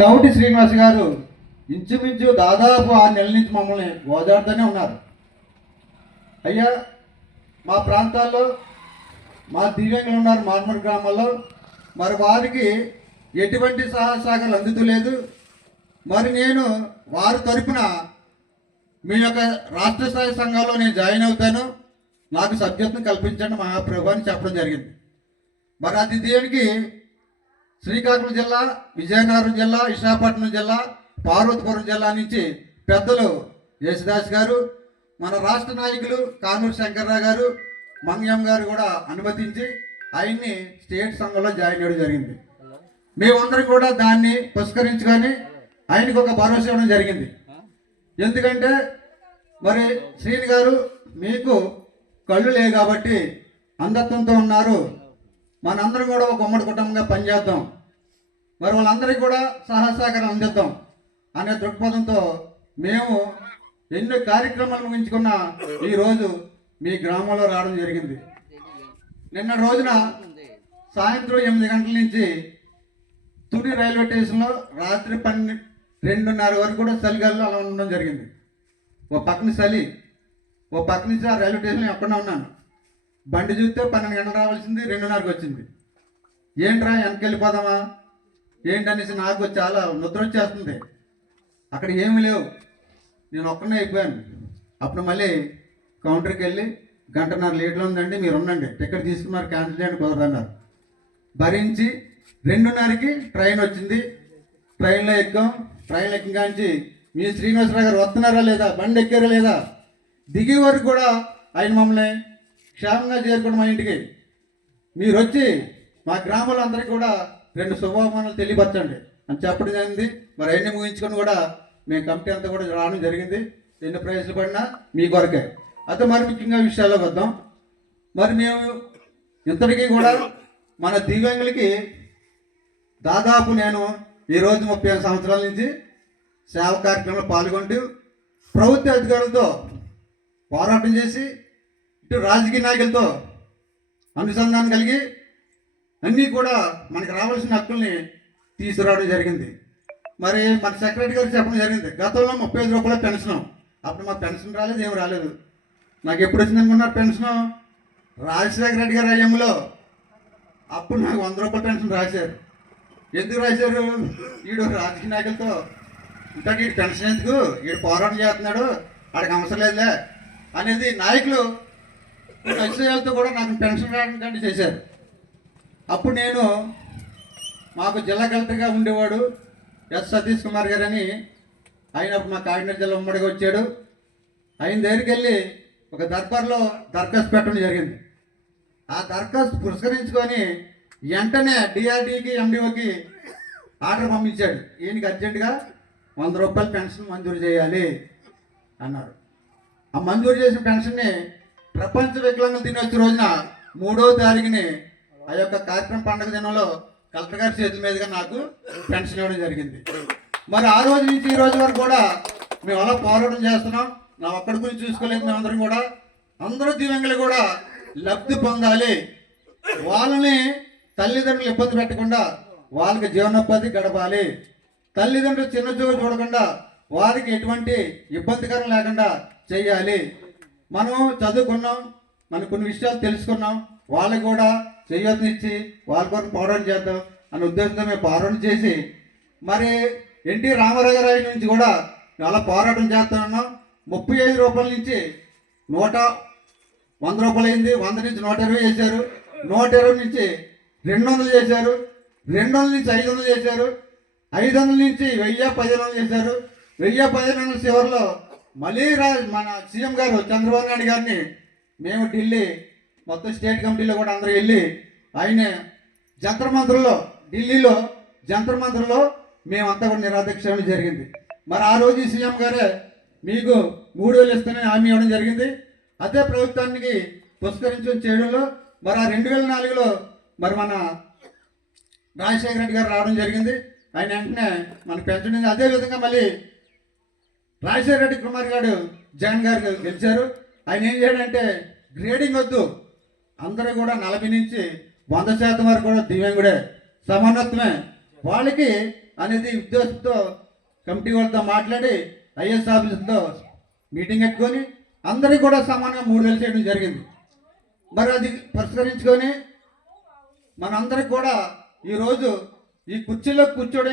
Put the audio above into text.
కౌటి శ్రీనివాస్ గారు ఇంచుమించు దాదాపు ఆరు నెలల నుంచి మమ్మల్ని ఓదాడుతూనే ఉన్నారు. అయ్యా మా ప్రాంతాల్లో మా దివ్యాంగులు ఉన్నారు మార్మర్ గ్రామాల్లో. మరి వారికి ఎటువంటి సహాయ సహకారాలు అందుతలేదు. మరి నేను వారి తరపున మీ యొక్క రాష్ట్ర స్థాయి సంఘంలో నేను జాయిన్ అవుతాను. నాకు సభ్యత్వం కల్పించండి మహాప్రభు అని చెప్పడం జరిగింది. మరి అది దేనికి? శ్రీకాకుళం జిల్లా విజయనగరం జిల్లా విశాఖపట్నం జిల్లా పార్వతీపురం జిల్లా నుంచి పెద్దలు యేసుదాస్ గారు మన రాష్ట్ర నాయకులు కానూరు శంకర్రావు గారు మంగ్యం గారు కూడా అనుమతించి ఆయన్ని స్టేట్ సంఘంలో జాయిన్ అవ్వడం జరిగింది. మేమందరం కూడా దాన్ని పురస్కరించుకొని ఆయనకు ఒక భరోసా ఇవ్వడం జరిగింది. ఎందుకంటే మరి శ్రీని గారు మీకు కళ్ళు లేవు కాబట్టి అంధత్వంతో ఉన్నారు. మనందరం కూడా ఒక ఉమ్మడి కుటుంబంగా పనిచేద్దాం. మరి వాళ్ళందరికీ కూడా సహాయ సహకారం అందిద్దాం అనే దృక్పథంతో మేము ఎన్నో కార్యక్రమాలు ముగించుకున్న ఈరోజు మీ గ్రామంలో రావడం జరిగింది. నిన్న రోజున సాయంత్రం ఎనిమిది గంటల నుంచి తుని రైల్వే స్టేషన్లో రాత్రి పన్నెండు రెండున్నర వరకు కూడా చలిగాల్లో అలా ఉండడం జరిగింది. ఓ పక్కన చలి ఓ పక్క నుంచి ఆ రైల్వే స్టేషన్లో ఎక్కడనే ఉన్నాను. బండి చూస్తే పన్నెండు గంటలు రావాల్సింది రెండున్నరకు వచ్చింది. ఏంట్రా వెనక్కి వెళ్ళిపోదామా? ఏంటనేసి నాకు చాలా ముద్ర వచ్చేస్తుంది. అక్కడ ఏమి లేవు. నేను ఒక్కనే అయిపోయాను. అప్పుడు మళ్ళీ కౌంటర్కి వెళ్ళి గంటన్నర లేట్లో ఉందండి మీరు ఉండండి. టికెట్ తీసుకున్నారు క్యాన్సిల్ చేయండి కుదరదన్నారు. భరించి రెండున్నరకి ట్రైన్ వచ్చింది. ట్రైన్లో ఎక్కాం. ట్రైన్లో ఎక్కించి మీ శ్రీనివాసరావు గారు వస్తున్నారా లేదా? బండి ఎక్కారా లేదా? దిగే వరకు కూడా ఆయన మమ్మల్ని క్షేమంగా చేరుకోవడం మా ఇంటికి. మీరు వచ్చి మా గ్రామంలో అందరికీ కూడా రెండు శుభమానాలు తెలియపరచండి. అని చెప్పడం జరిగింది. మరి అవన్నీ ముగించుకొని కూడా మేము కమిటీ అంతా కూడా రావడం జరిగింది. ఎన్ని ప్రయోజనాలు పడినా మీ కొరకే. అయితే మరి ముఖ్యంగా విషయాల్లోకి వద్దాం. మరి మేము ఇంతటికీ కూడా మన దివ్యాంగులకి దాదాపు నేను ఈరోజు ముప్పై ఐదు సంవత్సరాల నుంచి సేవ కార్యక్రమంలో పాల్గొంటూ ప్రభుత్వ అధికారులతో పోరాటం చేసి ఇటు రాజకీయ నాయకులతో అనుసంధానం కలిగి అన్నీ కూడా మనకి రావాల్సిన హక్కుల్ని తీసుకురావడం జరిగింది. మరి మన సెక్రటరీ గారు చెప్పడం జరిగింది. గతంలో ముప్పై ఐదు రూపాయల పెన్షన్. అప్పుడు మాకు పెన్షన్ రాలేదు ఏం రాలేదు. నాకు ఎప్పుడు వచ్చింది అనుకున్నారు పెన్షన్? రాజశేఖర రెడ్డి గారు అయ్యంలో అప్పుడు నాకు వంద రూపాయల పెన్షన్ రాశారు. ఎందుకు రాశారు? వీడు రాజకీయ నాయకులతో ఇంకా వీడు పెన్షన్ ఎందుకు? వీడు పోరాటం చేస్తున్నాడు. వాడికి అవసరం లేదులే అనేది నాయకులు కొన్ని కూడా నాకు పెన్షన్ రావడానికి చేశారు. అప్పుడు నేను మాకు జిల్లా కలెక్టర్గా ఉండేవాడు ఎస్ సతీష్ కుమార్ గారు అని ఆయన మా కాకినాడ జిల్లా ఉమ్మడిగా వచ్చాడు. ఆయన దగ్గరికి వెళ్ళి ఒక దర్బార్లో దరఖాస్తు పెట్టడం జరిగింది. ఆ దరఖాస్తు పురస్కరించుకొని వెంటనే డిఆర్డీకి ఎండిఓకి ఆర్డర్ పంపించాడు. ఈయనకి అర్జెంటుగా వంద రూపాయలు పెన్షన్ మంజూరు చేయాలి అన్నారు. ఆ మంజూరు చేసిన పెన్షన్ని ప్రపంచ వికలాంగుల దినోత్సవ రోజున మూడో తారీఖుని ఆ యొక్క కార్యక్రమం పండుగ దినంలో కలెక్టర్ గారి చేతుల మీదుగా నాకు పెన్షన్ ఇవ్వడం జరిగింది. మరి ఆ రోజు నుంచి ఈ రోజు వరకు కూడా మేము అలా పోరాటం చేస్తున్నాం. నా ఒక్కడి గురించి చూసుకోలేదు మేమందరం కూడా. అందరూ దివ్యంగులు కూడా లబ్ధి పొందాలి. వాళ్ళని తల్లిదండ్రులు ఇబ్బంది పెట్టకుండా వాళ్ళకి జీవనోపాధి గడపాలి. తల్లిదండ్రులు చిన్న చూపు చూడకుండా వారికి ఎటువంటి ఇబ్బందికరం లేకుండా చేయాలి. మనం చదువుకున్నాం మనం కొన్ని విషయాలు తెలుసుకున్నాం. వాళ్ళకి కూడా చేయొద్దిచ్చి వాళ్ళ కొరకు పోరాటం చేద్దాం అనే ఉద్దేశంతో మేము పోరాటం చేసి మరి ఎన్టీ రామారావు గారి నుంచి కూడా చాలా పోరాటం చేస్తున్నాం ముప్పై ఐదు రూపాయల నుంచి నూట వంద రూపాయలు అయింది. వంద నుంచి నూట ఇరవై చేశారు. నూట ఇరవై నుంచి రెండు వందలు చేశారు. రెండు వందల నుంచి ఐదు వందలు చేశారు. ఐదు వందల నుంచి వెయ్యి పదిహేను వందలు చేశారు. వెయ్యి పదిహేను వందల చివరిలో మళ్ళీ మన సీఎం గారు చంద్రబాబు నాయుడు గారిని మేము ఢిల్లీ మొత్తం స్టేట్ కమిటీలో కూడా అందరూ వెళ్ళి ఆయన జంతర్ మంత్రుల్లో ఢిల్లీలో జంతర్ మంత్రుల్లో మేమంతా కూడా నిరాధ్యక్షణ జరిగింది. మరి ఆ రోజు సీఎం గారే మీకు మూడు వేలు ఇస్తానని హామీ ఇవ్వడం జరిగింది. అదే ప్రభుత్వానికి పురస్కరించడం చేయడంలో మరి ఆ రెండు వేల నాలుగులో మరి మన రాజశేఖర రెడ్డి గారు రావడం జరిగింది. ఆయన వెంటనే మనకు పెంచడం అదే విధంగా మళ్ళీ రాజశేఖర రెడ్డి కుమార్ గారు జగన్ గారు గెలిచారు. ఆయన ఏం చేయడంటే గ్రేడింగ్ వద్దు. అందరూ కూడా నలభై నుంచి వంద శాతం వరకు కూడా దివ్యాంగుడే. సమానత్వమే. వాళ్ళకి అనేది ఉద్దేశంతో కమిటీ వాళ్ళతో మాట్లాడి ఐఎస్ ఆఫీసులతో మీటింగ్ పెట్టుకొని అందరికీ కూడా సమానంగా మూడు వేలు చేయడం జరిగింది. మరి అది పరిష్కరించుకొని మనందరికి కూడా ఈరోజు ఈ కుర్చీలో కూర్చోడం